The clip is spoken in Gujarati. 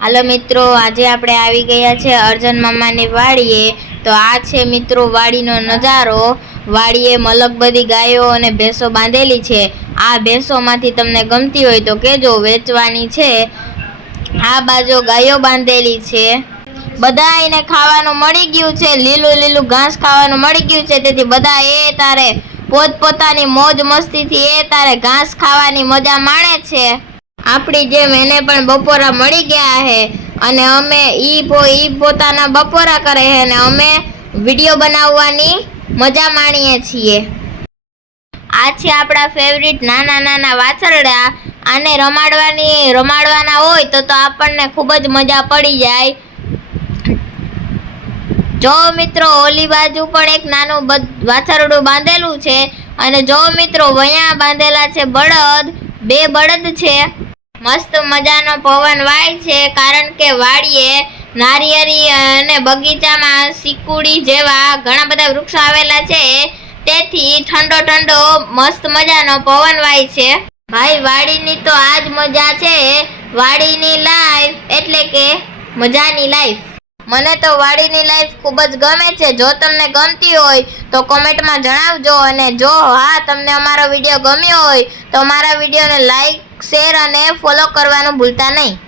હાલો મિત્રો, આજે આપણે આવી ગયા છે અર્જન મામાની વાડીએ। તો આ છે મિત્રો વાડીનો નજારો। વાડીએ મલક બધી ગાયો અને ભેંસો બાંધેલી છે। આ ભેંસોમાંથી તમને ગમતી હોય તો કહેજો, વેચવાની છે। આ બાજુ ગાયો બાંધેલી છે। બધાને ખાવાનું મળી ગયું છે, લીલું લીલું ઘાસ ખાવાનું મળી ગયું છે। તેથી બધા એ તારે પોતપોતાની મોજ મસ્તીથી એ તારે ઘાસ ખાવાની મજા માણે છે। આપણી જેમ એને પણ બપોરા મળી ગયા છે અને અમે ઈ પોતાના બપોરા કરે છે અને અમે વિડીયો બનાવવાની મજા માણીએ છીએ। આ છે આપણા ફેવરિટ નાના નાના વાછરડા। આને રમાડવાના હોય તો આપણને ખૂબ જ મજા પડી જાય। જો મિત્રો, ઓલી બાજુ પણ એક નાનું વાછરડું બાંધેલું છે અને જો મિત્રો વયા બાંધેલા છે બળદ। બે બળદ છે। મસ્ત મજાનો પવન વાય છે, કારણ કે વાડીએ નારિયેળી અને બગીચામાં સિકુડી જેવા ઘણા બધા વૃક્ષો આવેલા છે, તેથી ઠંડો ઠંડો મસ્ત મજાનો પવન વાય છે। ભાઈ, વાડીની તો આજ મજા છે। વાડીની લાઈફ એટલે કે મજાની લાઈફ। મને તો વાડીની લાઈફ ખૂબ જ ગમે છે। જો તમને ગમતી હોય તો કોમેન્ટમાં જણાવજો, અને જો તમને અમારો વિડીયો ગમ્યો હોય તો અમારા વિડીયોને લાઈક, શેર અને ફોલો કરવાનું ભૂલતા નહીં।